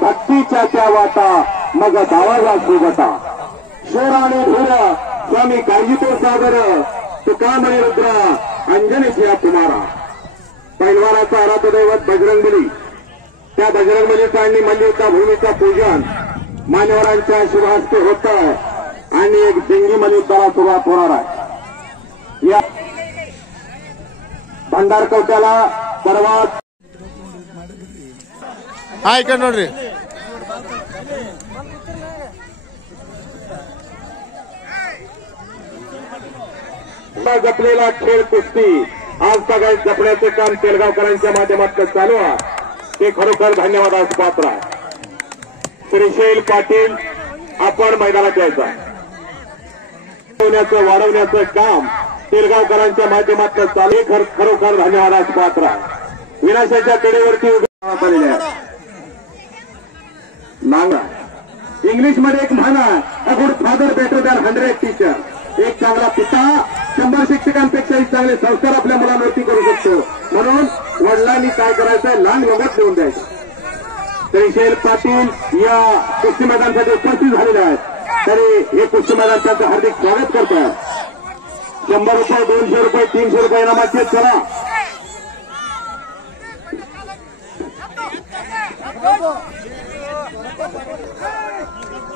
भक्तीच्या त्या वाटा मग गावाला सुगता शोर आणि धूर स्वामी काळजीपूर सागर तुका म्हणे रुद्रा अंजनीच्या कुमारा पैलवानाचा आराध्य दैवत बजरंगबली त्या बजरंगबलीचा आणि मल्लिका भूमीचा पूजन मान्यवरांच्या शुभहस्ते होत आणि एक दिंगी मल्लिकाला सुरुवात होणार आहे। या भंडारकवट्याला सर्वात इकडे नोड्री जपलेला खेळ कुस्ती आज सगळ्यात जपण्याचे काम तेलगावकरांच्या माध्यमातून चालू आहे ते खरोखर धन्यवादास पात्र आहे। श्रीशैल पाटील आपण मैदानात यायचा वाढवण्याचं काम तेलगावकरांच्या माध्यमातून चालू खरोखर धन्यवादास पात्र आहे। विनाशाच्या कडेवरती उभे नांगा इंग्लिश मध्ये एक म्हण आहे, a good father better than 100 teacher. एक चांगला पिता 100 शिक्षकांपेक्षाही चांगले संस्कार आपल्या मुलांवरती करू शकतो। म्हणून वडिलांनी काय करायचं, लहान वगत देऊन द्यायचं। श्रीशैल पाटील या कुस्ती मैदानासाठी उपस्थित झालेले आहेत तरी हे कुस्ती मैदान त्यांचं हार्दिक स्वागत करतात। 100 रुपये 200 रुपये 300 रुपये इनामाचे चला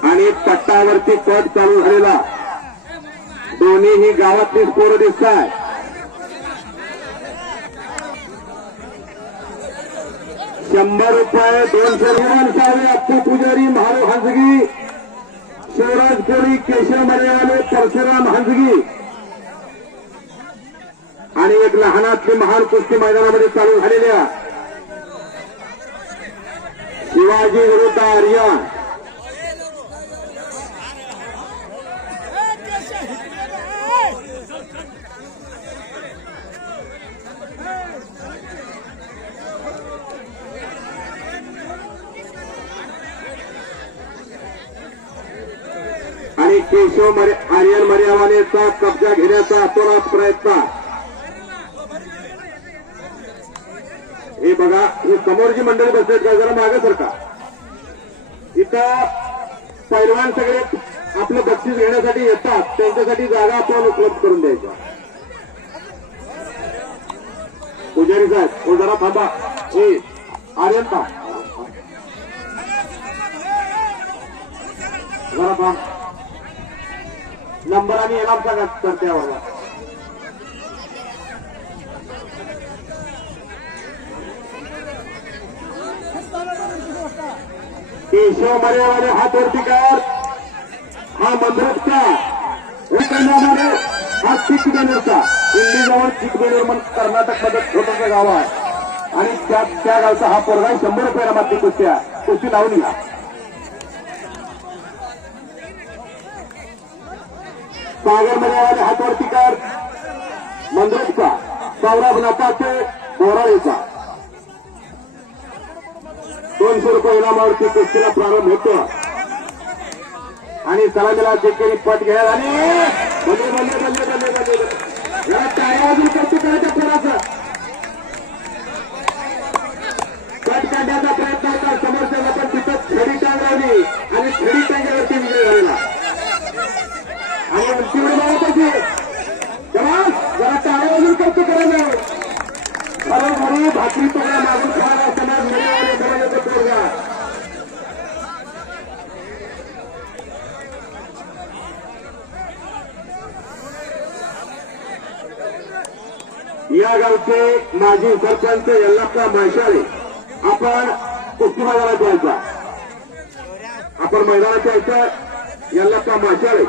आणि पट्टावरती पट चालू झालेला दोन्हीही गावातली स्कोर दिसत आहे। ₹100 200 सावे अप्पू पुजारी महादेव हंसगी शिवराज कोळी केशव मरेवाले परशुराम हंसगी आणि एक लहानातली महान कुस्ती मैदानामध्ये चालू झालेल्या शिवाजी विरुद्ध आर्यन आणि केशव आर्यन मर्यावानेचा कब्जा घेण्याचा अतोनात प्रयत्न। हे बघा ही समोर जी मंडळी बसलेत का जरा मागे सरका, इथं पैलवान सगळे आपलं बक्षीस घेण्यासाठी येतात त्यांच्यासाठी जागा आपण उपलब्ध करून द्यायच्या। पुजारी साहेब तो जरा थांबा, हे आर्यन का जरा थांब, नंबर आणि इनाम सांगा त्यावर। केशव मरेवाले हात वरती कर, हा मंद्रजचा हा चिक बेनरचा दिल्लीजवळ चिक बेनर म्हणून कर्नाटकमध्ये छोटंसं गाव आहे आणि त्या गावचा हा पोरगा 100 रुपये इनामातली कुस्ती लावून घ्या। सागर मरेवाले हात वरती कर, मंद्रजचा सौरभ नापाचे बोराळीचा 200 रुपये इनामावरती कुस्तीला प्रारंभ होतो आणि सलामीला जेकेरी पट घ्या आणि बल्ले बल्ले बल्ले बल्ले बल्ले या टाळ्या अजून कष्ट करायच्या पोराचा पट काढण्याचा प्रयत्न होता। समोरच्या आपण तिथं छडी टांग लावली आणि छडी टांग्यावरती विजय झालेला आणि उंचीवर मारताची जरा टाळ्या अजून कष्ट करायला बरोबरी भाकरी तुकडा मागून खाणार असताना मिळाले समाजाचा पोरगा या गावचे माजी सरपंच यल्लाप्पा माशाळे आपण कुस्ती मैदानात यायचा, आपण मैदानात यायचं यल्लाप्पा माशाळे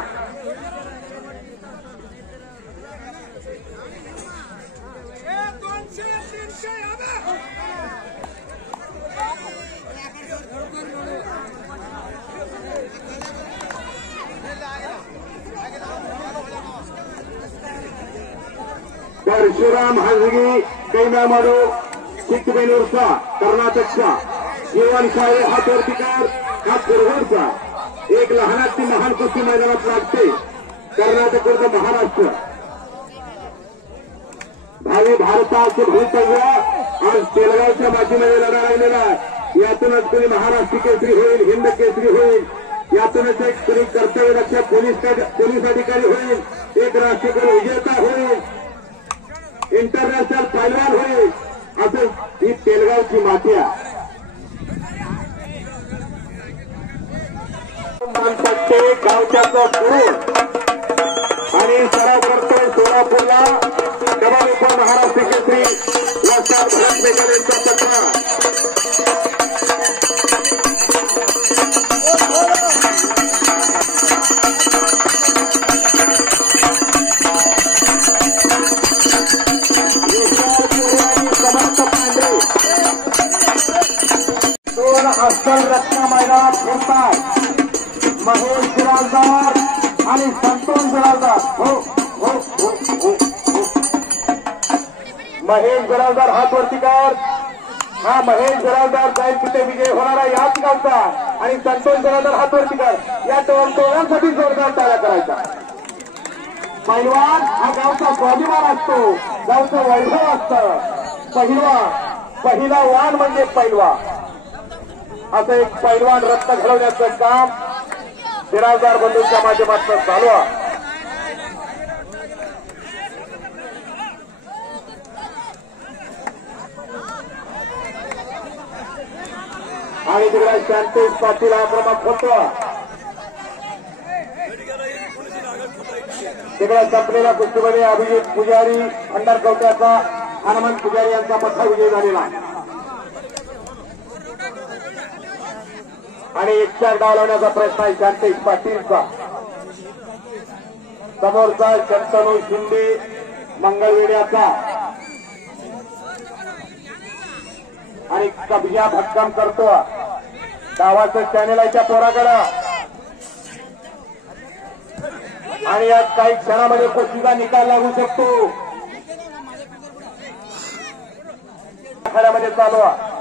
परशुराम हाजगी कैम्या माडू चिಕ್ಕबೆನ್ನೂರचा कर्नाटकचा जीवन शाळे हातोर्तीकर हा कुरहूरचा एक लहानाची महान कुस्ती मैदानात लागते कर्नाटक विरुद्ध महाराष्ट्र भावी भारताचे भवितव्य आज तेलगावच्या मातीमध्ये लढा लागलेला आहे यातूनच कोणी महाराष्ट्र केसरी होईल हिंद केसरी होईल यातूनच एक कोणी कर्तव्यदक्ष पोलीस अधिकारी होईल एक राष्ट्रीय विजेता होईल इंटरनॅशनल पैलवान होईल असं ही तेलगावची माती आहे गावच्याचा गुरु आणि सराव करतोय सोलापूरला कमाल उप महाराष्ट्र केसरी वस्ताद भरत मेकर यांचा पत्र दोन अस्सल रत्न मैदानात फिरतात महेश बिराजदार आणि संतोष बिराजदार हो हो हो हो महेश बिराजदार हात वरती कर हा महेश बिराजदार जाईल तिथे विजय होणारा याच गावचा आणि संतोष बिराजदार हात वरती कर या दोघांसाठी जोरदार टाळ्या करायचा पैलवान हा गावचा स्वाभिमान असतो गावचं वैभव असतं पहिला वाण म्हणजे पैलवान असं एक पैलवान रत्न घडवण्याचं काम बिराजदार बंधूंच्या माध्यमातून चालू आहे आणि तिकडे शांतेश पाटील आक्रमक होतो तिकडे संपलेल्या कुस्तीमध्ये अभिजित पुजारी खंडारकवट्याचा हनुमंत पुजारी यांचा मोठा विजय झालेला आहे आणि 1-4 डाव लावण्याचा प्रयत्न आहे शांतेश पाटीलचा समोरचा शंतनू शिंदे मंगळवेड्याचा आणि कब्जा भक्कम करतो डावाचं चॅनेल आहे त्या पोराकडं आणि यात काही क्षणामध्ये कुस्तीचा निकाल लागू शकतो आखाड्यामध्ये चालू आहे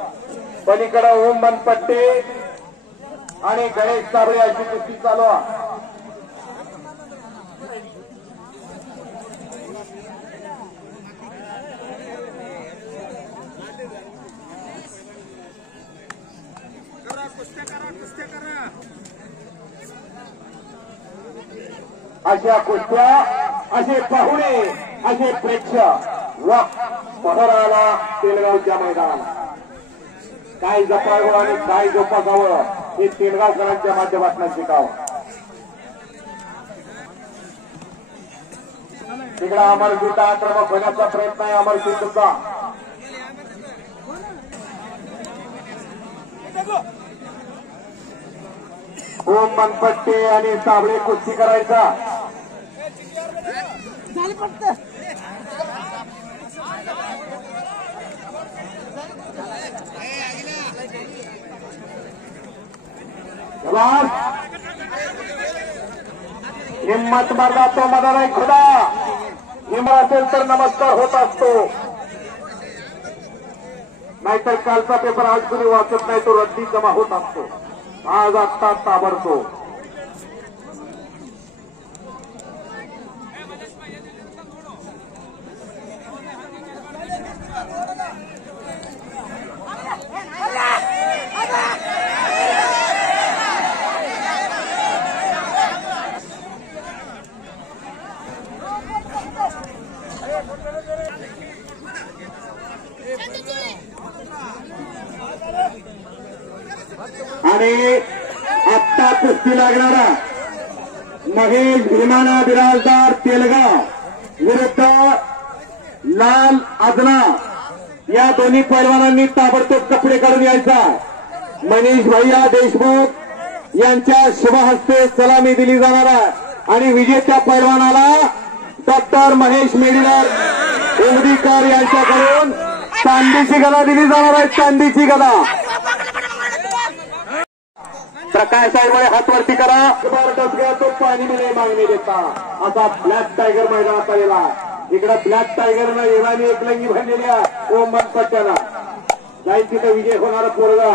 पलीकडे ओम मनपट्टे आणि गणेश साबळे अशी कुस्ती चालू आहे अशा कुस्त्या असे पाहुणे असे प्रेक्षक वा पहराला तेलगावच्या मैदानाला काय जपावं आणि काय जोपासावं हे तेलगावकरांच्या माध्यमातून शिकावं तिकडे अमरशूचा आक्रमक होण्याचा प्रयत्न आहे अमरशूचा ओम मनपट्टे आणि साबळे कुस्ती करायचा हिम्मत मारला तो मदा नाही खुदा हिम्मत असेल तर नमस्कार होत असतो नाहीतर कालचा पेपर आज कुणी वाचत नाही तो रद्दी जमा होत असतो आज आत्ता ताबडतो आणि आत्ता कुस्ती लागणारा महेश भीमाना बिराजदार तेलगाव विरुद्ध लाल आजना या दोन्ही पैलवानांनी ताबडतोब कपडे काढून यायचा मनीष भैया देशमुख यांच्या शुभहस्ते सलामी दिली जाणार आहे आणि विजेत्या पैलवानाला डॉक्टर महेश मेडिलर उमदीकर यांच्याकडून चांदीची गदा दिली जाणार आहे चांदीची गदा प्रकाश साहेबांनी हात वरती करा तो पाणी मिळे मागणी देता असा ब्लॅक टायगर मैदानात आलेला इकडं ब्लॅक टायगरनं इराणी एकलंगी भरलेल्या ओम मनपट्ट्याला जाईल तिथे विजय होणारा पोरगा.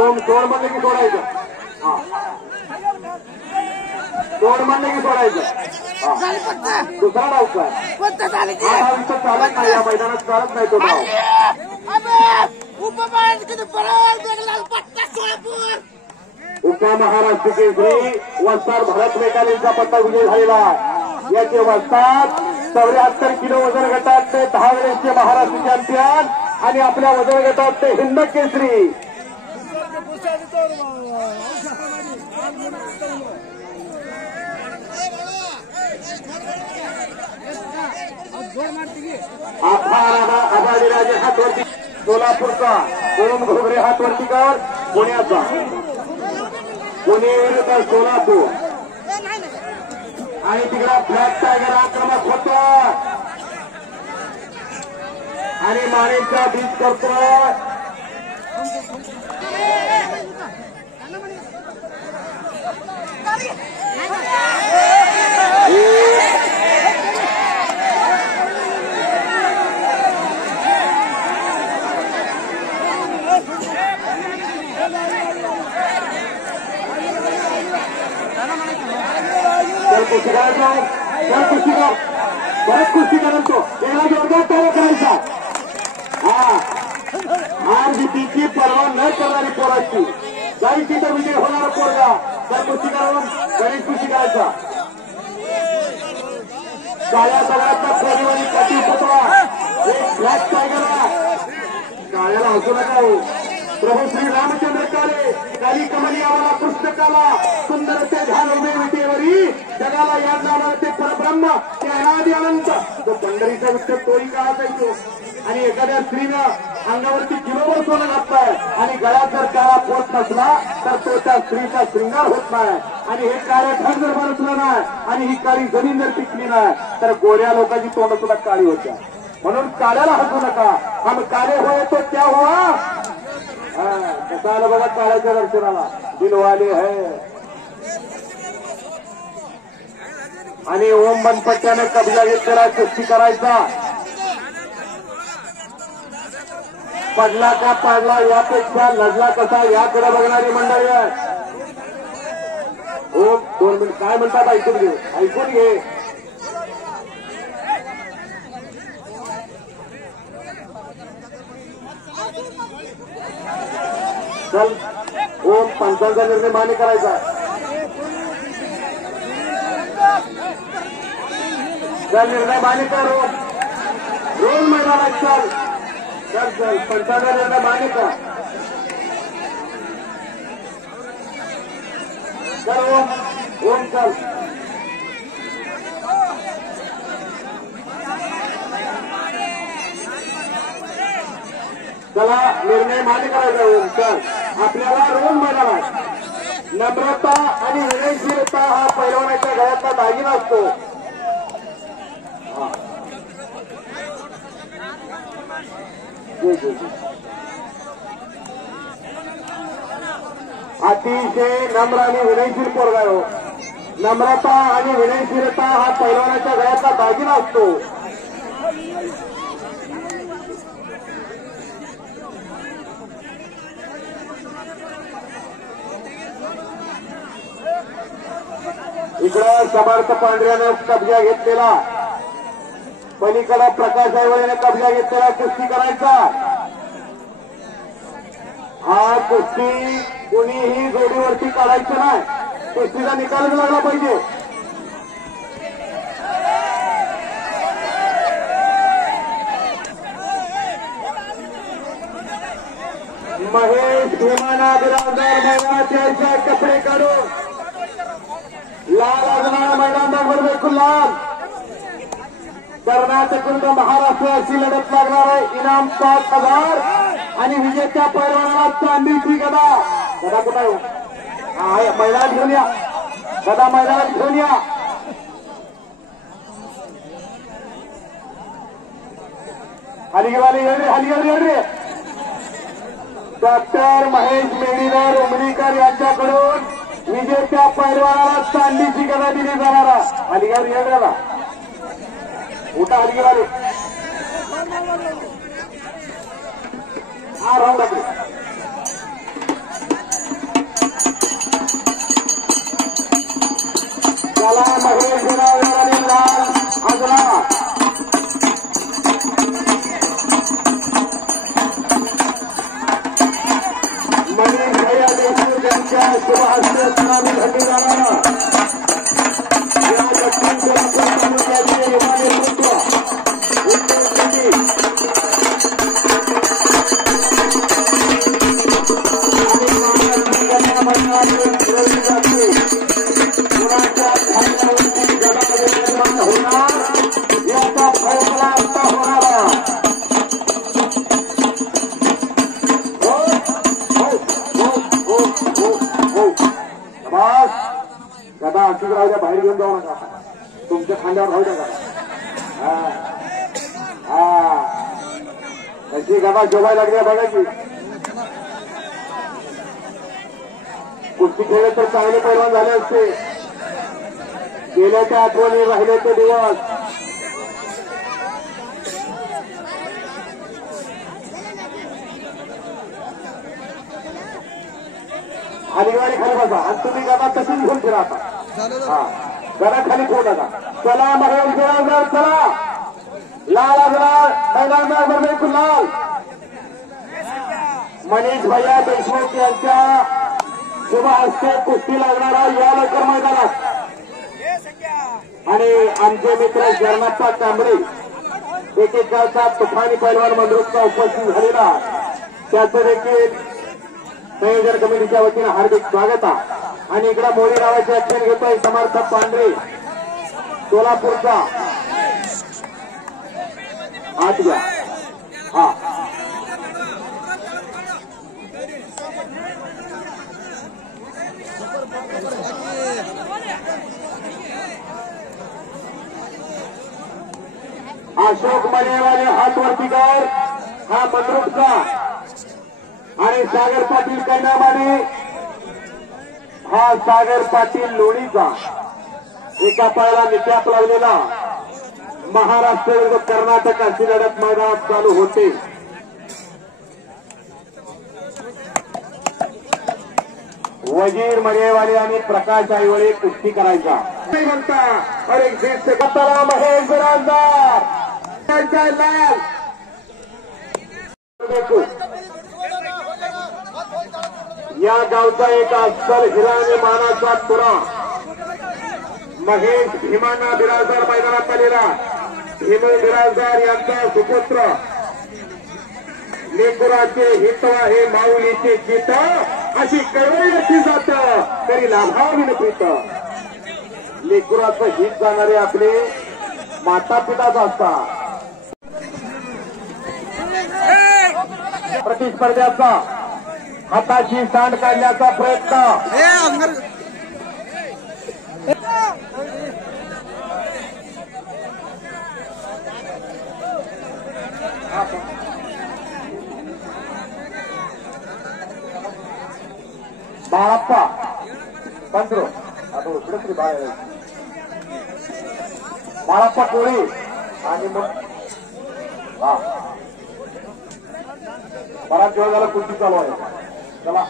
ओम सोड म्हणलं की सोडायचं, सोड म्हणलं की सोडायचं. दुसरा डाव काय हा विषय चालत नाही, या मैदानात चालत नाही तो डाव. उपमहाराष्ट्र केसरी वस्ताद भरत मेकाल यांचा पत्ता विजय झालेला. याचे वस्ताद 74 किलो वजन गटात ते 10 वेळेसचे महाराष्ट्र चॅम्पियन आणि आपल्या वजन गटात ते हिंद केसरी. आबाजीराजे हातवरती सोलापूरचा, ओम घोगरे हातवरती कर पुण्याचा. पुणे विरुद्ध सोलापूर आणि तिकडा ब्लॅक टायगर आक्रमक होतो आणि मानेचा बीज करतोय. परत कुस्ती करतो याला जोरदार टाळ्या करायचा. हार जितीची पर्वा न करणारी पोराची जाईल तिथं विजय होणारा पोरगा. तर कुस्ती करून गणेश कुस्ती करायचा. काळ्या सगळ्यातला पोरीवाणी कटी पुतळा एक ब्लॅक टायगरला काळ्याला हसू नका. प्रभू श्री रामचंद्र काळे काली कमली आम्हाला पुस्तकाला सुंदर ते ध्यान उभे विटेवरी जगाला याद नावाला ते परब्रह्म ते अनादि अनंत तो पंढरीचा विठ्ठल तोही का असायचो. आणि एखाद्या स्त्रीनं अंगावरती किलोभर सोनं घातलंय आणि गळ्यात जर त्याला पोट नसला तर तो त्या स्त्रीचा शृंगार होत नाही. आणि हे काळ्या ढग जर बरसलं नाही आणि ही काळी जमीन जर टिकली नाही तर गोऱ्या लोकांची तोंड सुद्धा काळी होत्या. म्हणून काळ्याला हसू नका. हम काळे होय तो क्या हुआ. कसा आलं बघा काळ्याच्या दर्शनाला दिलवाले है. आणि ओम मनपट्ट्याने कब्जा घेतलेला कुस्ती करायचा. पडला का पाडला यापेक्षा लढला कसा याकडे बघणारी मंडळी आहे. ओम 2 मिनिट काय म्हणतात ऐकून घे, ऐकून घे. चल ओम पंचांचा निर्णय मान्य करायचा. चल निर्णय मान्य कर. रोज मैदानात चल चल चल पंचांचा निर्णय मान्य कर. चल ओम ओम चल. चला निर्णय मान्य करायचा. ओम चल. आपल्याला रोज मैदानात नम्रता आणि विनयशीलता हा पैलवानाच्या गळ्यातला दागिना असतो. अतिशय नम्र आणि विनयशील पोरगा हो. नम्रता आणि विनयशीलता हा पैलवानाच्या गळ्यातला दागिना असतो. इकडं समर्थ पांढऱ्याने कब्जा घेतलेला, पलीकडे प्रकाश ऐवळेने कब्जा घेतलेला कुस्ती करायचा. हा कुस्ती कोणीही जोडीवरती काढायचं नाही. कुस्तीचा निकालच लागला पाहिजे. महेश भीमाना बिराजदार मैदानाचे कपडे काढून लाल अजनाळ मैदानावर बिलकुल लाल कर्नाटक विरुद्ध महाराष्ट्र अशी लढत लागणार आहे. इनाम 5,000 आणि विजेत्या पैलवानाला चांदीची गदा. गदा कुठं आहे? मैदानात घेऊन या. गदा मैदानात घेऊन या. हलिगेवाले येडरे हलिगेवाले येडरे. डॉक्टर महेश मेडीधर उमरीकर यांच्याकडून विजेत्या पैलवानाला चांदीची गदा दिली जाणारा अलीगार येणारा उठा अलीगार हा राहू लागले त्याला महेश गुणावर आणि लाल आजरा मनीष भैया देशमुख यांच्या शुभहस्ते सलामी घडली जाणारा या दक्षिण सोलापूर तालुक्याचे युवा नेतृत्व आणि महाराष्ट्र फिरवली जाते कुणाच्या भाग्यावरती जगामध्ये निर्माण होणार याचा फैसला आता होणारा गदा अशीच राहू द्या बाहेर घेऊन जाऊ नका तुमच्या खांद्यावर राहू द्या गदा कशी गदा शोभायला लागली बघा की कुस्ती खेळले तर चांगले पैलवान झाले असते गेल्याच्या आठवणी राहिले ते दिवस अलिवारी खाली बसा आणि तुम्ही गदा तशीच घेऊन फिरा आता हा गदा खाली ठेवू नका चला महेश गिरावकर चला लाल आजरा मैदान बिलकुल लाल मनीष भैया देशमुख यांच्या शुभ हस्ते कुस्ती लागणारा या लवकर मैदानात आणि आमचे मित्र शरणप्पा कांबळे एकेकाळचा तुफानी पैलवान मंडळचा उपस्थित झालेला त्याचं देखील संयोजन कमिटीच्या वतीनं हार्दिक स्वागत आहे आणि इकडे मोरे नावाचे ऍक्शन घेतोय समर्थ पांढरे सोलापूरचा आठ घ्या हा अशोक मनेवाले हात वरती कर हा मंद्रुपचा आणि सागर पाटील कैनामाने हा सागर पाटील लोणीचा एका पायाला नित्याप लावलेला महाराष्ट्र विरुद्ध कर्नाटक अशी लढत मैदानात चालू होते वजीर मरेवाले आणि प्रकाश आईवळे कुस्ती करायचा म्हणता अरे कथाला महेश बिराजदार लाल या गावचा एक अस्सल हिराने मानाचा तुरा महेश भीमाना बिराजदार मैदानात आलेला भीमू बिराजदार यांचा सुपुत्र लेकुराचे हितवा हे माऊलीचे चित अशी कळवळी नक्की जात तरी लाभावी नक्कीत लेकुराचं हित जाणारे आपले माता पिताच असतात प्रतिस्पर्ध्याचा हाताची सांड काढण्याचा प्रयत्न बाळप्पा पंधरो आता इकडे तरी बाळ बाळप्पा कोळी आणि मग बराच वेळ झाला कुस्ती चालू आहे चला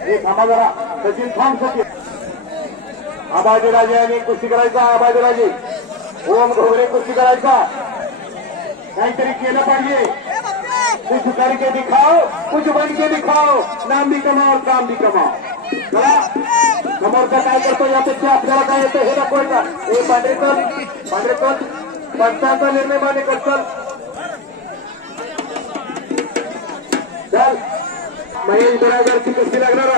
हे थांबा जरा सचिन थांब सचिन आबाजीराजे यांनी कुस्ती करायचा आबाजीराजे ओम घोगरे कुस्ती करायचा काहीतरी केलं पाहिजे कुछ करके दिखाओ कुछ बन के दिखाओ नाम भी कमाओ काम भी कमाओ चला समोरचा काय करतो यापेक्षा आपल्याला काय येतं हे दाखवायचा हे पांढरेकर पंचांचा निर्णय मान्य करतात चल महेश बिराजदारची कुस्ती लागणार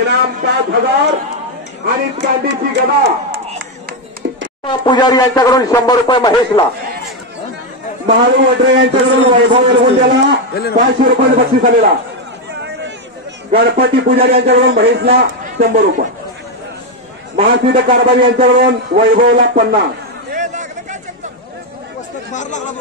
इनाम 5,000 आणि चांदीची गदा पुजारी यांच्याकडून 100 रुपये महेशला महालू वड्रे यांच्याकडून वैभव एलगुंड्याला 500 रुपये बक्षीस आलेला गणपती पुजारी यांच्याकडून महेशला 100 रुपये महासिद्ध कारभारी यांच्याकडून वैभवला 50 मार लागला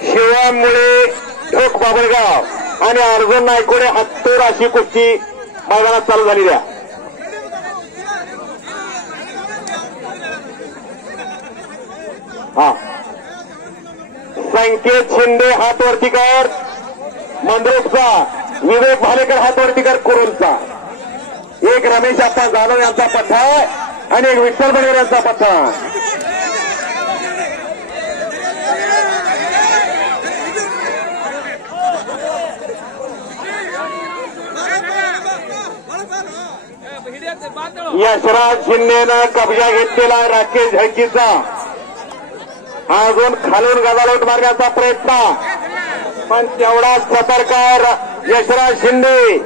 शिवामुळे ढोक बाबळगाव आणि अर्जुन नायकोडे हत्तूर अशी कुस्ती मैदानात चालू झालेली आहे. हा संकेत शिंदे हातवरती कर मंद्रुपचा, विवेक भालेकर हातवरती कर कुरुलचा, एक रमेश आप्पा जाधव यांचा पथ्था आणि एक विठ्ठल बनेर यांचा पथ्था. यशराज शिंदेनं कब्जा घेतलेला राकेश झळकीचा अजून खालून गजालोट मारण्याचा प्रयत्न, पण तेवढाच सतर्क यशराज शिंदे.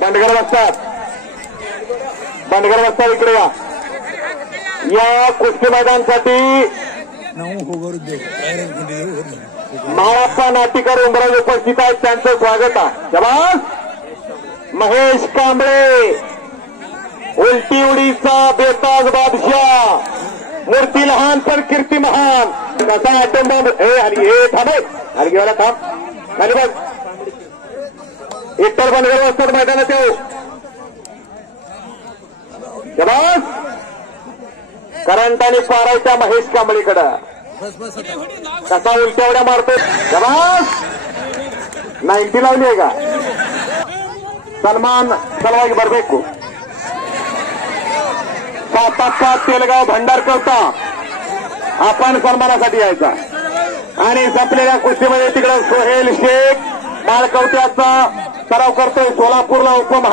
बंडगर बसतात, बंडगर बसतात इकडे या कुस्ती मैदानासाठी महाराष्ट्र नाटिकर उमराज उपस्थित आहेत, त्यांचं स्वागत आहे. जबास महेश कांबळे उलटी उडीचा बेताज बादशाह, मूर्ती लहान पण कीर्ती महान. कसा आटोंबा हे थांबे हरगेवाला थांब खाली बघ. इतर बंडगर असतात मैदानात येऊ. जबास करंट आणि पारायच्या महेश कांबळेकडं कसा उलट्या उड्या मारतो. जबास 90 लावली आहे का सलमान सलवाई बरबेकू. साताचा तेलगाव भंडार करता आपण सन्मानासाठी यायचा आणि संपलेल्या कुस्तीमध्ये तिकडे सोहेल शेख माळकवट्याचा सराव करतोय सोलापूरला उपमा.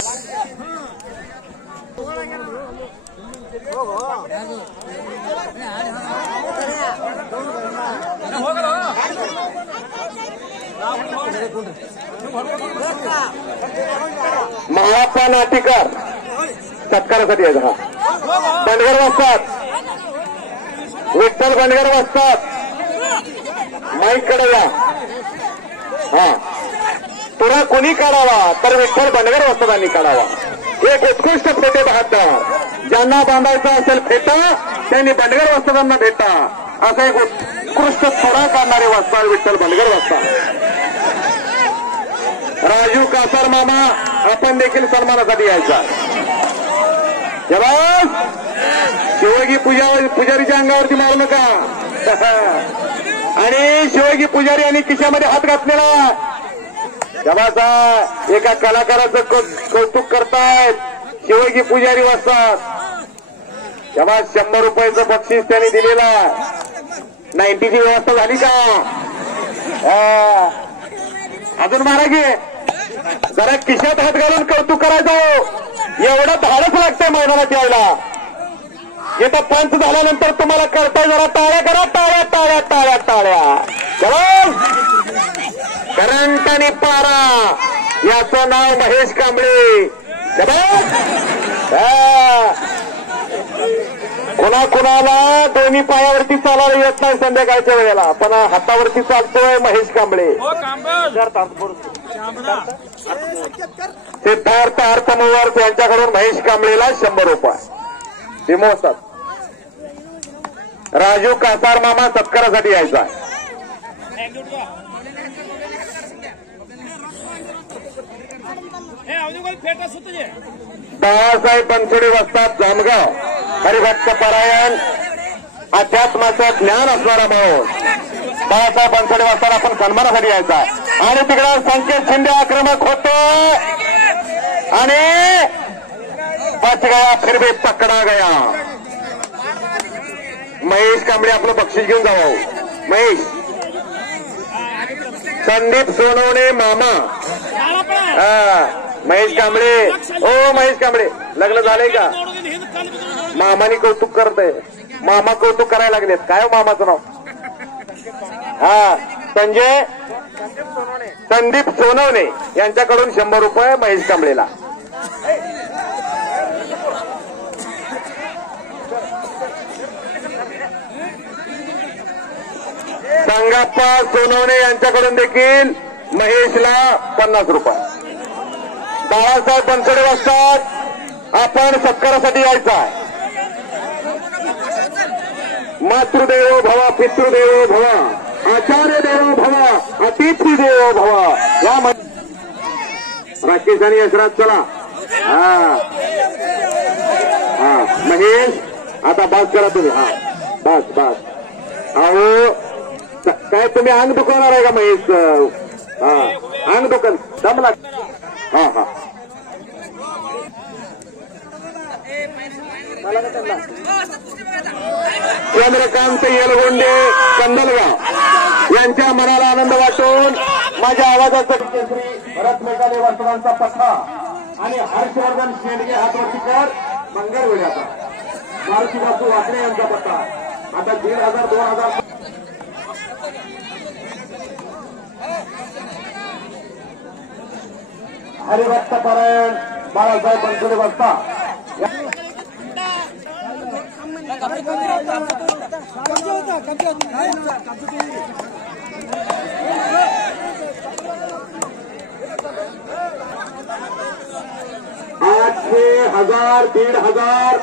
महाप्पा नाटिकर सत्कारासाठी यायचा. बंडगर बसतात, विठ्ठल बंडगर बसतात. माईक कडे या. हा तुरा कोणी काढावा तर विठ्ठल बंडगर वस्तादांनी काढावा. एक उत्कृष्ट फेटे बहात्तर ज्यांना बांधायचा असेल फेटा त्यांनी बंडगर वस्तादांना भेटा. असा एक उत्कृष्ट थोडा काढणारे वस्ताद विठ्ठल बंडगर वस्ताद. राजू कासार मामा आपण देखील सन्मानासाठी यायचा. जबास शिवगी पुजारीच्या अंगावरती मारू नका. आणि शिवगी पुजारी यांनी खिशामध्ये हात घातलेला. जबासा एका कलाकाराचं कौतुक करतायत शिवगी पुजारी वाजतात. तेव्हा 100 रुपयाचं बक्षीस त्यांनी दिलेला. 90ची व्यवस्था झाली का अजून मारा घे. जरा खिशात हात घालून कौतुक करायचं एवढं धाडच लागतंय मैदानात यायला. येतं पंच झाल्यानंतर तुम्हाला करताय जरा टाळ्या करा. टाळ्या टाळ्या टाळ्या टाळ्या. चलो करंट आणि पारा याचं नाव महेश कांबळे. कुणाला दोन्ही पायावरती चालायला येत नाही संध्याकाळच्या वेळेला, पण हातावरती चालतोय महेश कांबळे. सिद्धार्थ अर्थमोवर यांच्याकडून महेश कांबळेला 100 रुपये डिमोसात. राजू कासार मामा सत्कारासाठी यायचा. बाळासाहेब बनसोडे वस्तात जामगाव. हरिभक्त परायण अध्यात्माचं ज्ञान असणारा माणूस बाळासाहेब बनसोडे वस्तात आपण सन्मानासाठी यायचा. आणि तिकडे संकेत शिंदे आक्रमक होतो आणि बच गया फिर भी पकडा गया. महेश कांबळे आपलं बक्षीस घेऊन जावं. महेश. संदीप सोनवणे मामा. महेश कांबळे. ओ महेश कांबळे लग्न झालंय का? मामानी कौतुक करतय. मामा कौतुक करायला लागलेत. काय हो मामाचं नाव? हा संजय संदीप सोनवणे यांच्याकडून 100 रुपये महेश कांबळेला. संगाप्पा सोनवणे यांच्याकडून देखील महेशला 50 रुपये. बाळासाहेब बनसोडे वाजतात. आपण सत्कारासाठी यायचा आहे. मातृदेवो भव पितृदेवो भव आचार्य देवो भव अतिथी देवो भव. या राकेश आणि यशराज चला. हा महेश आता बास करा तुम्ही. हा बास. अहो काय तुम्ही अंग दुखवणार आहे का महेश? हा अंग दुकान दमला. हा चंद्रकांत येलगोंडे कंदलगाव यांच्या मनाला आनंद वाटून माझ्या आवाजाचं भरत मेघाले वर्तमानचा पठ्ठा आणि हर्षवर्धन शेंडगे हातवरतीकर मंगळवेढ्याचा मारुती बापू वाकडे यांचा पत्ता. आता 1,500 2,000 हरिभक्त पारायण बाळासाहेब बनसोडे बसता. आठशे 1,000 1,500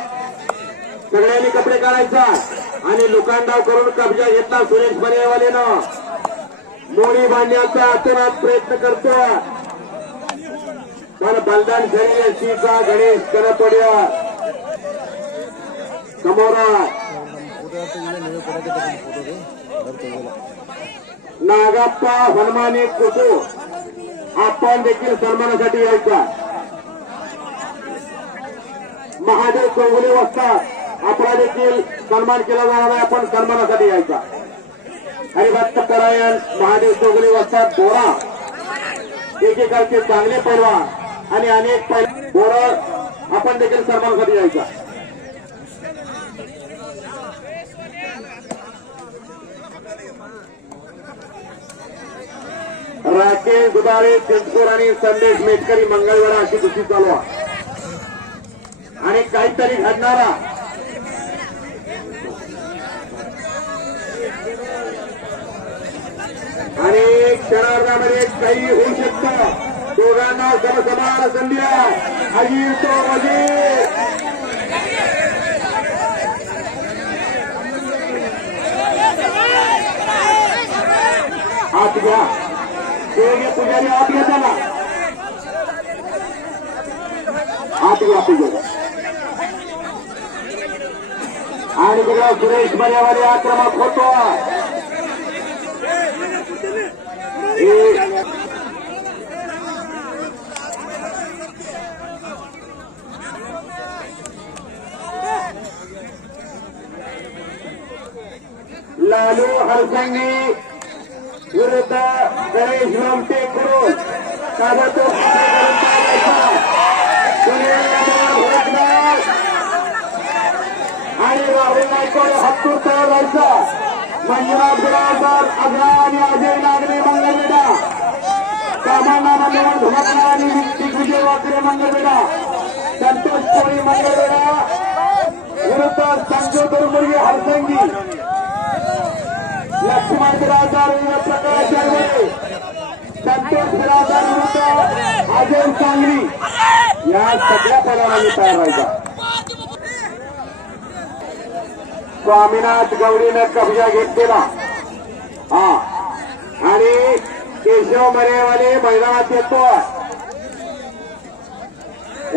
सगळ्यांनी कपडे काढायचा आणि लोकांडाव करून कब्जा घेतला. सुरेश बनेवालेनं मोडी बांधण्याचा अतोनात प्रयत्न करतो. तर बलदान शरीर एसटीचा गणेश कनपड्या समोर नागाप्पा हनुमानी कुटू आपण देखील सन्मानासाठी यायचा. महादेव चौगुले वाजतात. आपला देखील सन्मान केला जाणार आहे. आपण सन्मानासाठी यायचा. हरिभक्त परायण महादेव चौगुले वाजतात. बोरा एकेकाळचे चांगले पैलवान आणि अनेक बोरा आपण देखील सन्मानासाठी यायचा. राकेश दुधाळे चिंचपूर आणि संदेश मेटकरी मंगळवेढा अशी कुस्ती चालू आहे आणि काहीतरी घडणारा आणि क्षणार्धामध्ये काही होऊ शकतं. दोघांना समसमान संधी आहे. अजीर तो वजीर आत घ्या. पुजारी आत घ्या. त्याला आत घ्या पुजारी. आणि तिकडे सुरेश बनेवाले आक्रमक होतो. लालू हरसंगी विरुद्ध गणेश लोमटे करून ताबडतोब आणि राहुल नायकोड हत्तूर तयार व्हायचा. मंजुनाथ बिराजदार अग्रा आणि अजय नागरे मंगळवेढा. सामान्य मंडळ धुमकला आणि दिग्विजय वाकरे मंगळवेढा. संतोष कोळी मंगळवेढा विरुद्ध संजू दुर्मुर्गे हरसंगी. लक्ष्मण बिराजदार प्रकाश आर्वे. संतोष बिराजदार विरुद्ध अजय सांगली. या सगळ्या पदांनी तयार व्हायचा. स्वामीनाथ गौरीनं कब्जा घेतलेला. हा आणि केशव मरेवाले मैदानात येतो.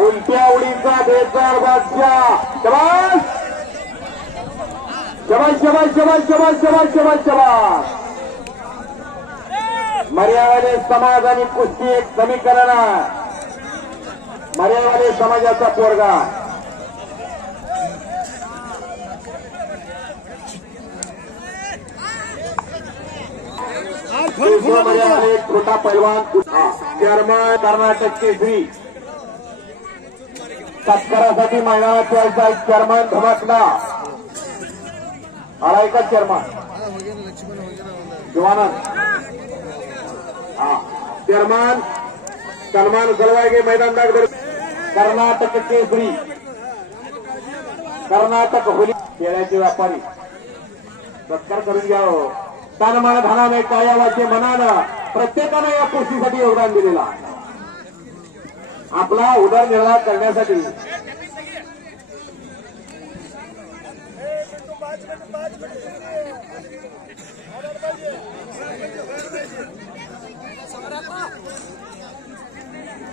उलट्या उडीचा बेजार बादशाह. शबाश शबाश शबाश शबाश शबाश शबाश शबाश शबाश. मर्यावाले समाज आणि कुस्ती एक समीकरण आहे. मर्यावाले समाजाचा पोरगा एक छोटा पैलवान चेअरमन कर्नाटक केसरी तत्कारासाठी मैदानात यायचा चेअरमन धमकला आलाय का चेअरमन जवानंद चेअरमन सलमान गलवागे मैदान दाखल कर्नाटक केसरी कर्नाटक होली खेळाचे व्यापारी सत्कार करून घ्यावं तनमन धनाने कायावाचे मनानं प्रत्येकानं या कुस्तीसाठी योगदान दिलेला आपला उदरनिर्वाह करण्यासाठी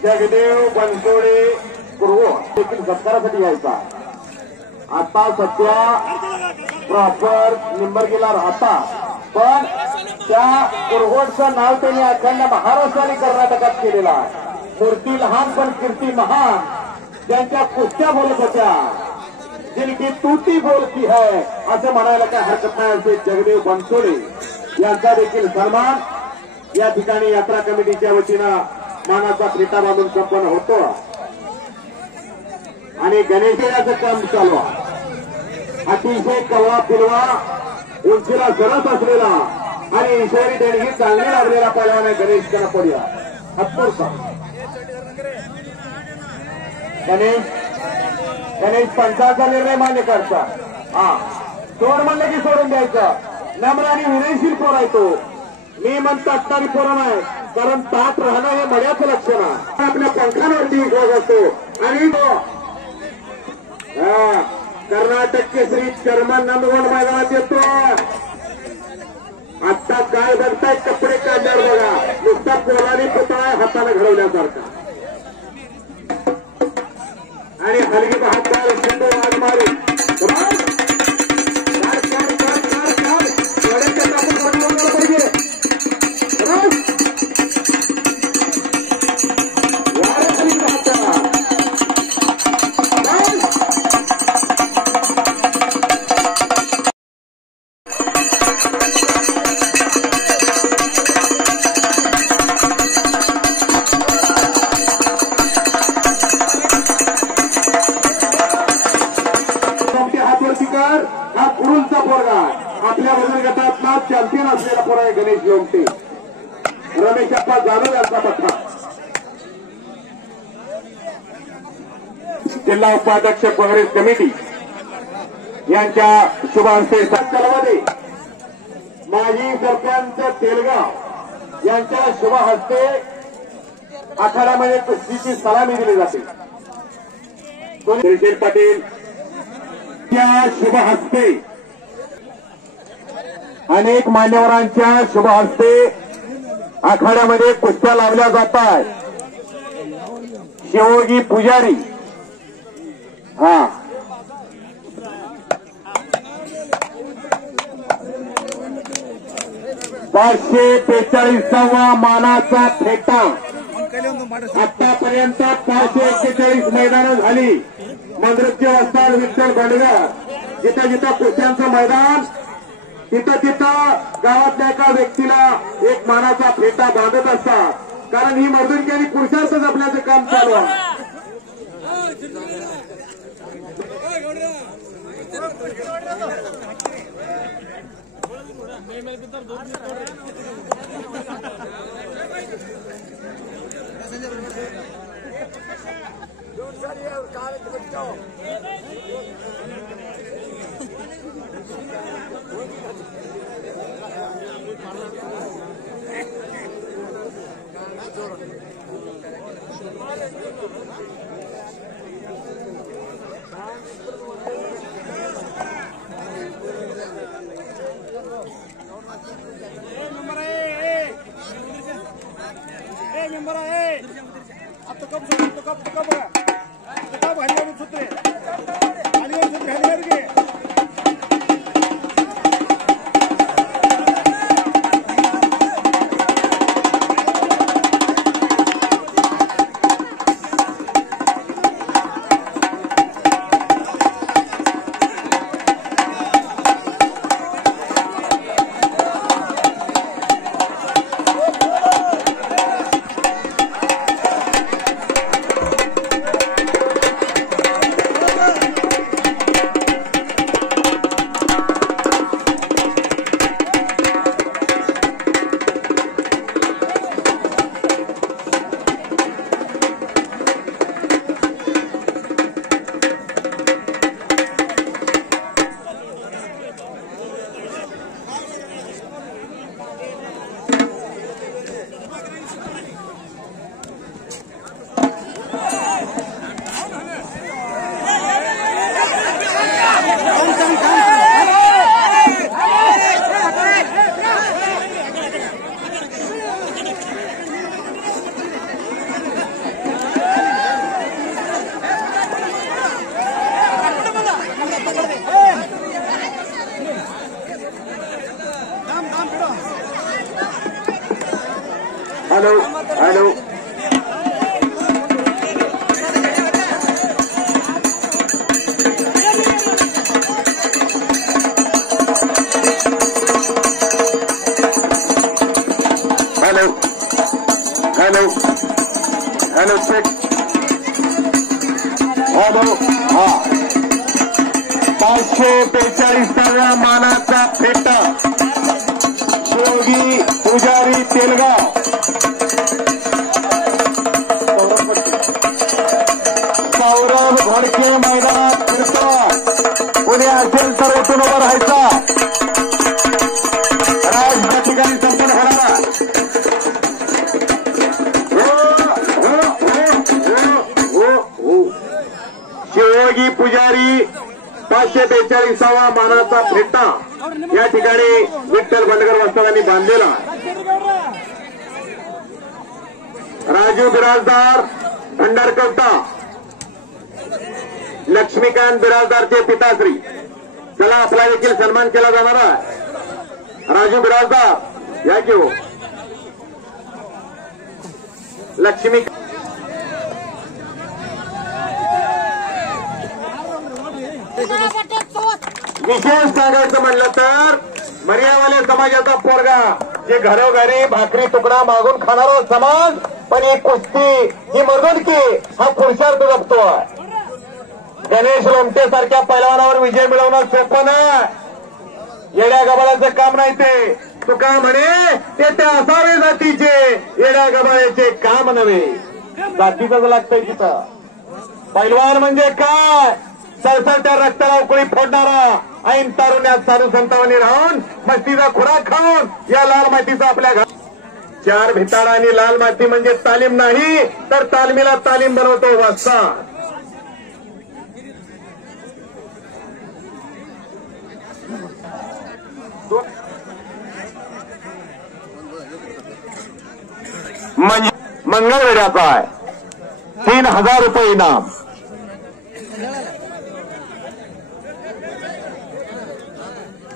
जगदेव बनसोडे कुरवो देखील सत्कारासाठी यायचा आता सध्या प्रॉपर निंबर्गीला राहता पण त्या कुरवोडचं नाव त्यांनी अखंड महाराष्ट्र आणि कर्नाटकात केलेलं आहे मूर्ती लहान पण कीर्ती महान ज्यांच्या कुस्त्या बोलत होत्या जिनकी तूती बोलती है असं म्हणायला काय हरकत नाही असे जगदेव बनसोडे यांचा देखील सन्मान या ठिकाणी यात्रा कमिटीच्या वतीनं मानाचा फेटा बांधून संपन्न होतो आणि गणेशाचं काम चालू अतिशय कवळा फिरवा उंचीला सरस असलेला आणि ईश्वरी देणगी चांगली लागलेला पहिल्याने गणेश कनपडिया हातपूरचा गणेश पंचाचा निर्णय मान्य करता सोड म्हणलं की सोडून द्यायचं नम्र आणि विनयशील पोर आहे तो मी म्हणतो असणारी पोरं नाही कारण ताट राहणं हे मड्याचं लक्षण आहे आपल्या पंखांवरती विश्वास असतो आणि तो कर्नाटक केसरी चेअरमन नंदगोंड मैदानात येतो आता काय बघताय कपडे काढल्यावर बघा नुसता पोलाने पुतळा हाताने घडवल्यासारखा आणि हलगी बहादर सिंधू वाघ मारू पाहिजे हा पुरुलचा पोरगा आपल्या वजन गटातला चॅम्पियन असलेला पोरगा आहे गणेश लोमटे रमेश अप्पा जाधव यांचा पठ्ठा जिल्हा उपाध्यक्ष काँग्रेस कमिटी यांच्या शुभ हस्ते चलवादे माजी सरपंच तेलगाव यांच्या शुभ हस्ते आखाड्यामध्ये कुस्तीची सलामी दिली जाते सुनील पाटील शुभ हस्ते अनेक मान्यवरांच्या शुभ हस्ते आखाड्यामध्ये कुस्त्या लावल्या जात आहेत शिवोगी पुजारी 543वा मानाचा फेटा आतापर्यंत 541 मैदानं झाली मंद्रची वस्ताद विठ्ठल बंडगर जिथं जिथं कुस्त्यांचं मैदान तिथं गावातल्या एका व्यक्तीला एक मानाचा फेटा बांधत असतात कारण ही मर्दुकी आणि पुरुषार्थच आपल्याचं काम चालू आहे hello hello hello hello hello check hello हा 543व्या मानाचा फेटा शिवगी पुजारी तेलगाव सौरभ घोडके मैदानात फिरतो कोणी असेल तर उठून उभं राहायचा राज या ठिकाणी संपन्न होणारा शिवगी पुजारी 543वा मानाचा फेटा या ठिकाणी विठ्ठल बंडगर वस्तादांनी बांधलेला राजू बिराजदार भंडारकवटा लक्ष्मीकांत बिराजदारचे पिताश्री चला आपला देखील सन्मान केला जाणार आहे राजू बिराजदार या घेऊ लक्ष्मी विशेष सांगायचं म्हणलं तर मर्यावाले समाजाचा पोरगा जे घरोघरी भाकरी तुकडा मागून खाणारा समाज पण ही कुस्ती ही मर्दुकी हा पुरुषार्थ जपतोय गणेश लोमटे सारख्या पैलवानावर विजय मिळवणं सोपं नाही येड्या गबाळाचं काम नाही ते तुका म्हणे ते त्या असावे जातीचे येड्या गबाळ्याचे काम नव्हे जातीचंच लागतंय तिथं पैलवान म्हणजे काय सरसरत्या रक्ताला उकळी फोडणारा ऐन तारुण्यात साधू संतांनी राहून मस्तीचा खुराक खाऊन या लाल मातीचा आपल्या घरात 4 भिताड आणि लाल माती म्हणजे तालीम नाही तर तालमीला तालीम बनवतो वाजता मंगळवेड्याचा आहे 3000 रुपये इनाम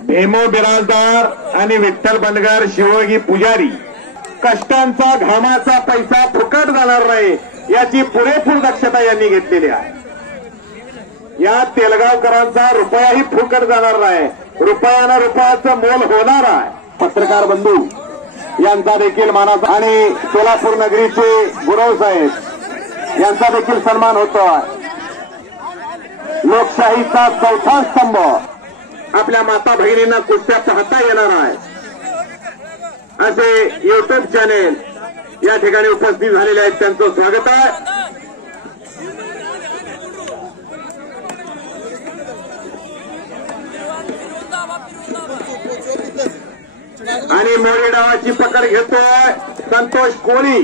भेमो बिराजदार आणि विठ्ठल बंडगर शिवगी पुजारी कष्टांचा घामाचा पैसा फुकट जाणार नाही याची पुरेपूर दक्षता यांनी घेतलेली आहे या तेलगावकरांचा रुपयाही फुकट जाणार नाही रुपयानं रुपयाचं मोल होणार आहे पत्रकार बंधू यांचा देखील मानाचा आणि सोलापूर नगरीचे गुरव साहेब यांचा देखील सन्मान होतो लोकशाहीचा चौथा स्तंभ आपल्या माता भगिनींना कुस्त्या पाहता येणार आहे असे युट्यूब चॅनेल या ठिकाणी उपस्थित झालेले आहेत त्यांचं स्वागत आहे आणि मोरे डावाची पकड घेतोय संतोष कोळी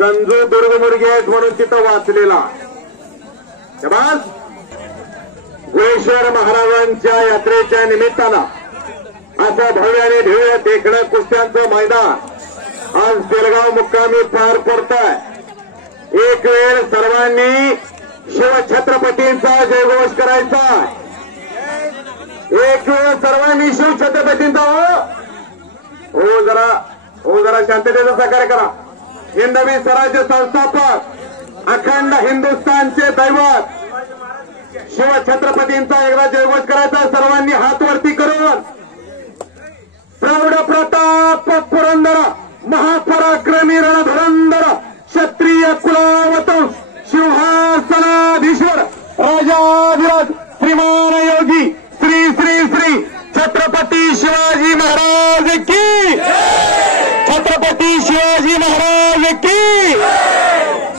संजू दुर्गमुर्गे म्हणून तिथं वाचलेला बस गुळेश्वर महाराजांच्या यात्रेच्या निमित्तानं असं भव्य आणि ध्येय देखणं कुस्त्यांचं मैदान आज तेलगाव मुक्कामी पार पडत आहे एक वेळ सर्वांनी शिवछत्रपतींचा जयघोष करायचा एक वेळ सर्वांनी शिवछत्रपतींचा हो जरा शांततेचा सहकार्य करा हिंदवी स्वराज्य संस्थापक अखंड हिंदुस्थानचे दैवत शिवछत्रपतींचा एकदा जयघोष करायचा सर्वांनी हात वरती करून प्रौढ प्रताप पुरंदर महापराक्रमी रणधुरंदर क्षत्रिय कुलावत सिंहासनाधीश्वर राजाधिराज श्रीमान योगी श्री श्री श्री छत्रपती शिवाजी महाराज की छत्रपती शिवाजी महाराज की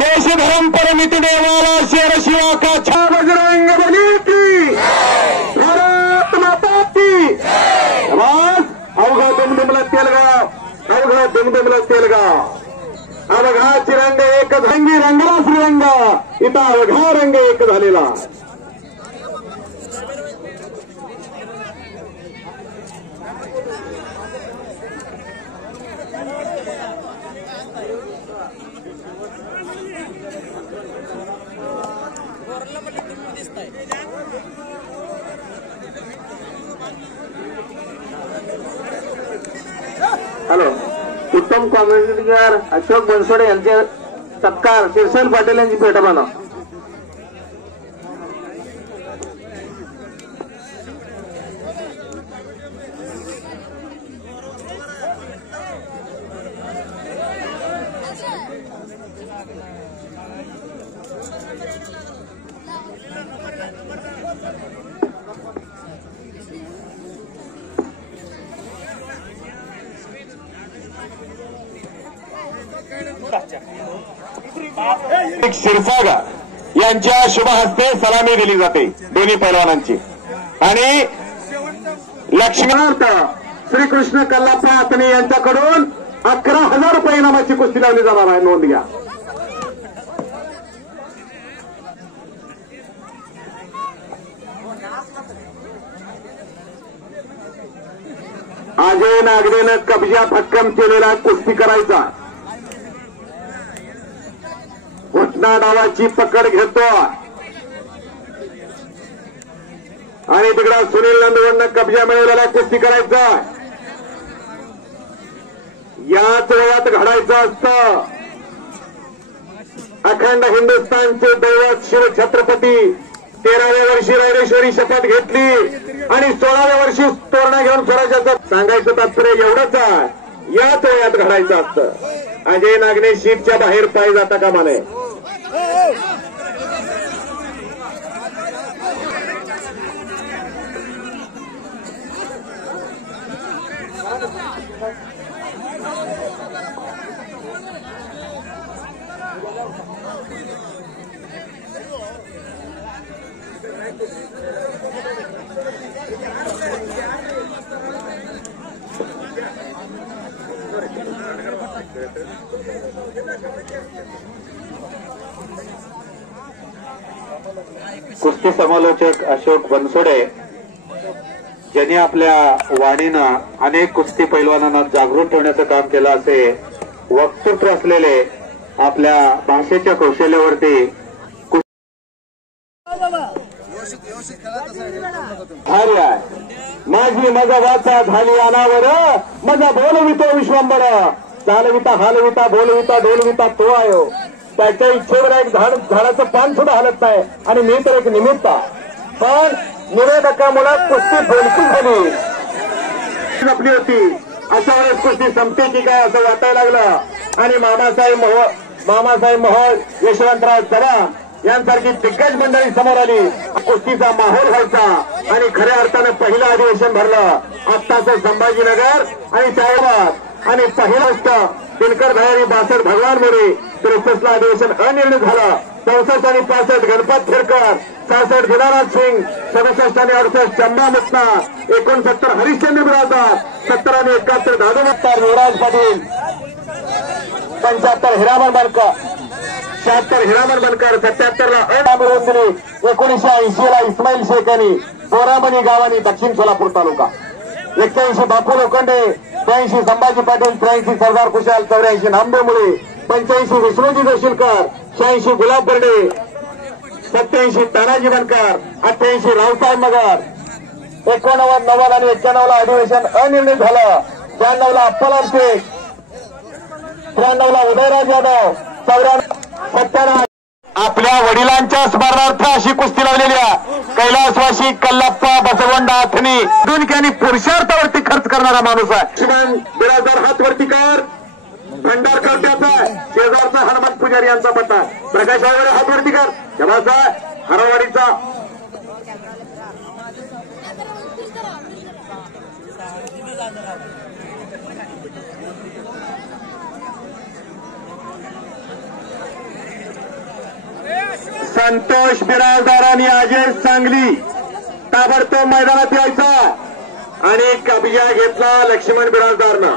देश धर्म पर मिटने वाला शेर शिवा का छा बजरंग बली की भारत माता की अवघा दुमदुमला तेलगाव अवघा रंग एक रंगी रंगला श्रीरंग इथं अवघा रंग एक झालेला हॅलो उत्तम कॉमेंटेटर अशोक बनसोडे यांचे सत्कार शिरसेल पाटील यांची भेट म्हणा. क्षीरसागर यांच्या शुभ हस्ते सलामी दिली जाते दोन्ही पैलवानांची. आणि लक्ष्मीनाथ श्रीकृष्ण कल्लाप्पा आतने यांच्याकडून 11,000 रुपये इनामाची कुस्ती लावली जाणार आहे. नोंद घ्या. अजय नागरेनं कब्जा भक्कम केलेला कुस्ती करायचा. घोषणा डावाची पकड घेतो आणि तिकडं सुनील नंदवरनं कब्जा मिळवलेला कुस्ती करायचा. याच वयात घडायचं असतं. अखंड हिंदुस्थानचे दैवत शिव छत्रपती 13व्या वर्षी रायरेश्वरी शपथ घेतली आणि 16व्या वर्षी तोरणा घेऊन स्वराज्याचं सांगायचं तात्पर्य एवढंच आहे. याच वयात घडायचं असतं. अजय नागने शीटच्या बाहेर पाय जाता कामा नये. कुस्ती समालोचक अशोक बनसोडे ज्यांनी आपल्या वाणीनं अनेक कुस्ती पैलवानांना जागृत ठेवण्याचं काम केलं असे वक्तृत्व असलेले आपल्या भाषेच्या कौशल्यावरती माझी मजा वाचा झाली अनावर मजा बोलवितो विश्वंबर चालविता हालविता बोलविता डोलविता तो आयो. त्याच्या इच्छेवर एक झाडाचं पान सुद्धा हलत नाही आणि मी तर एक निमित्त. पण निवेदकामुळे कुस्ती बोलकी झाली आपली होती. अशा वेळेस कुस्ती संपते की काय असं वाटायला लागलं आणि मामासाहेब मोहोळ यशवंतराव चव्हाण यांसारखी दिग्गज मंडळी समोर आली. कुस्तीचा माहोल व्हायचा आणि खऱ्या अर्थानं पहिलं अधिवेशन भरलं. आत्ताचं संभाजीनगर आणि साहेबाद आणि पहिलं असतं दिनकर भयारी 62 भगवान मोरे. 63ला अधिवेशन अनिर्णित झालं. 64 आणि 65 गणपत खेरकर, 66 दिनानाथ सिंग, 67 आणि 68 चंबा मुत्ना, 69 हरिश्चंद्र बिराजदार, 70 आणि 71 दादू मत्तार युवराज पाटील, 75 हिरामन बनकर, 76 हिरामन बनकर, 77ला अमिरून दिली, 1980ला इस्माईल शेख यांनी बोरामणी गावानी दक्षिण सोलापूर तालुका, 81 बापू लोखंडे, 83 संभाजी पाटील, 83 सरदार कुशाल, 84 नामदेव मुळे, 85 विष्णूजी जोशीलकर, 86 गुलाब बर्डे, 87 तानाजी बनकर, 88 रावसाहेब मगर, 89, 90 आणि 91ला अधिवेशन अनिर्णित झालं. 92ला अप्पलाल शेख, 93ला उदयराज यादव, 94, आपल्या वडिलांच्या स्मरणार्थ अशी कुस्ती लावलेली आहे. कैलासवासी कल्लाप्पा बसवंडा अथनी दुनक्यानी पुरुषार्थावरती खर्च करणारा माणूस आहे. शिवान बिराजदार हातवरती कर भंडार करत्याचा शेजारचा हनुमंत पुजारी यांचा पत्ता प्रकाश वगैरे हातवरती कर शबाचा हरवाडीचा संतोष बिराजदार आणि अजय सांगली ताबडतोब मैदानात यायचा आणि कब्जा घेतला लक्ष्मण बिराजदारनं.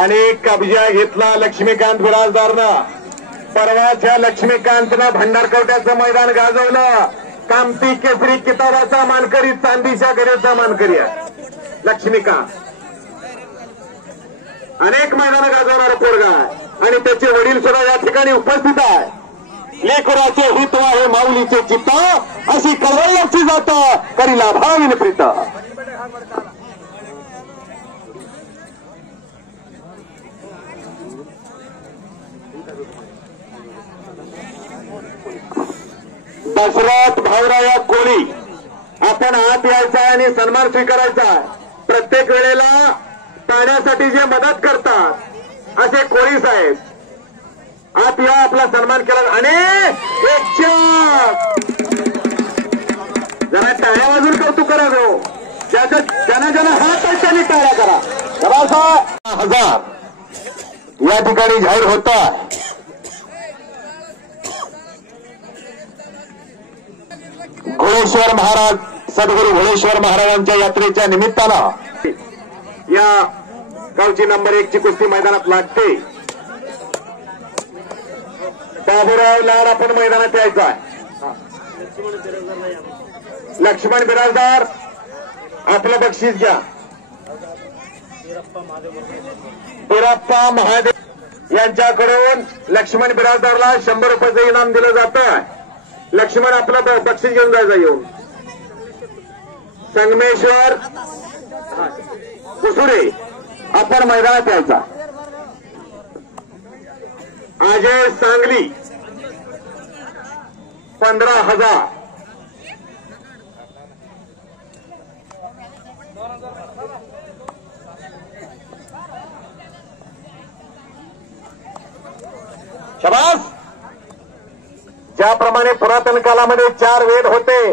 आणि कब्जा घेतला लक्ष्मीकांत बिराजदारनं. परवाच्या लक्ष्मीकांतनं भंडारकवट्याचं मैदान गाजवलं. कामती केसरी किताबाचा मानकरी, चांदीच्या गरेचा मानकरी आहे लक्ष्मीकांत. अनेक मैदानं गाजवणारा पोरगा आहे. आणि त्याचे वडील सुद्धा या ठिकाणी उपस्थित आहे. लेकराचे हित आहे माऊलीचे चित्त, अशी कळवळची जात करी लाभाविन प्रीत. दशरथ भाऊराया कोळी आपण आत यायचा आणि सन्मान स्वीकारायचा. प्रत्येक वेळेला पाण्यासाठी जे मदत करतात असे कोळी साहेब आत या, आपला सन्मान केला. आणि जरा टाळ्या वाजून कौतुक करा गो. ज्यांना ज्यांना हात आहे त्यांनी टाळ्या करा. 10,000 या ठिकाणी जाहीर होता. घोडेश्वर महाराज सद्गुरू घोडेश्वर महाराजांच्या यात्रेच्या निमित्तानं या गावची नंबर 1 ची कुस्ती मैदानात लागते. बाबूराव लाड आपण मैदानात यायचा आहे. लक्ष्मण बिराजदार आपलं बक्षीस घ्या. बिराप्पा महादेव यांच्याकडून लक्ष्मण बिराजदारला 100 रुपयाचं इनाम दिलं जातं. लक्ष्मण आपलं बक्षीस घेऊन जायचं. येऊन संगमेश्वर कुसुरे आपण मैदानात यायचा. अजय सांगली 15,000. शाबास. ज्याप्रमाणे पुरातन कालामध्ये 4 वेद होते,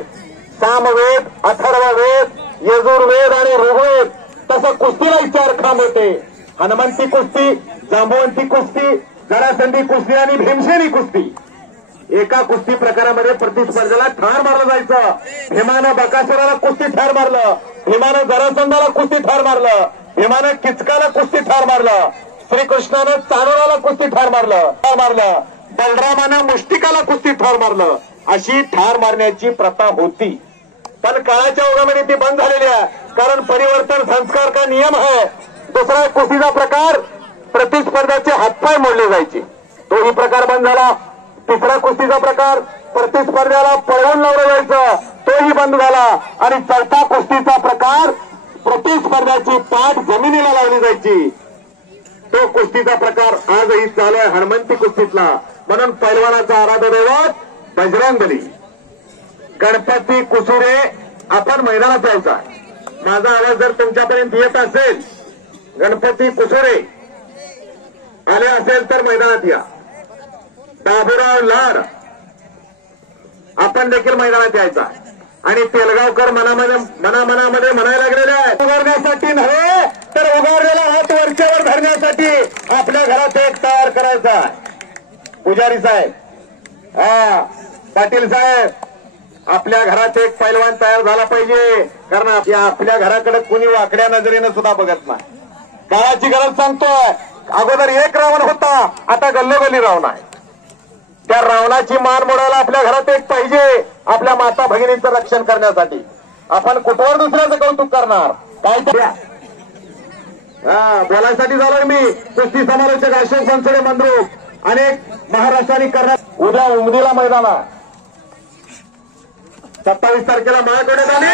सामवेद, अथर्ववेद, यजुर्वेद आणि ऋग्वेद, तसं कुस्तीला 4 खांब होते. हनुमंती कुस्ती, जांबुवंती कुस्ती, जरासंधी कुस्ती आणि भीमसेनी कुस्ती. एका कुस्ती प्रकारामध्ये प्रतिस्पर्ध्याला ठार मारलं जायचं. भीमानं बकासुराला कुस्ती ठार मारलं, भीमानं जरासंधाला कुस्ती ठार मारलं, भीमानं किचकाला कुस्ती ठार मारलं, श्रीकृष्णानं चाणोराला कुस्ती ठार मारलं, बलरामानं मुष्टिकाला कुस्ती ठार मारलं. अशी ठार मारण्याची प्रथा होती. पण काळाच्या ओघामध्ये ती बंद झालेली आहे. कारण परिवर्तन संस्कार का नियम आहे. दुसरा कुस्तीचा प्रकार प्रतिस्पर्ध्याचे हातपाय मोडले जायचे, तोही प्रकार बंद झाला. तिसरा कुस्तीचा प्रकार प्रतिस्पर्ध्याला पळवून लावलं जायचं, तोही बंद झाला. आणि चौथा कुस्तीचा प्रकार प्रतिस्पर्ध्याची पाठ जमिनीला लावली जायची, तो कुस्तीचा प्रकार आजही चालू आहे हनुमंती कुस्तीतला. म्हणून पैलवानाचा आराध्य दैवत बजरंगबली गणपती कुसुरे आपण मैदानात जायचा. माझा आवाज जर तुमच्यापर्यंत येत असेल, गणपती कुसुरे आले असेल तर मैदानात या. बाबूराव लाड आपण देखील मैदानात यायचा. आणि तेलगावकर मनामध्ये म्हणायला लागलेले आहे, उगारण्यासाठी नव्हे तर उगारलेला हात वरच्यावर धरण्यासाठी आपल्या घरात एक तयार करायचा. पुजारी साहेब, पाटील साहेब, आपल्या घरात एक पैलवान तयार झाला पाहिजे. कारण आपल्या घराकडे कुणी वाकड्या नजरेनं सुद्धा बघत नाही. काळाची गरज सांगतोय. अगोदर एक रावण होता, आता गल्लोगल्ली रावण आहे. त्या रावणाची मान मोडायला आपल्या घरात एक पाहिजे, आपल्या माता भगिनींचं रक्षण करण्यासाठी. आपण कुठवर दुसऱ्याचं कौतुक करणार काय? बोलायसाठी झालं मी. कुस्ती समालोचक अशोक बनसोडे मंद्रुप अनेक महाराष्ट्राने करणार. उद्या उमदीला मैदान 27 तारखेला महागडे झाले.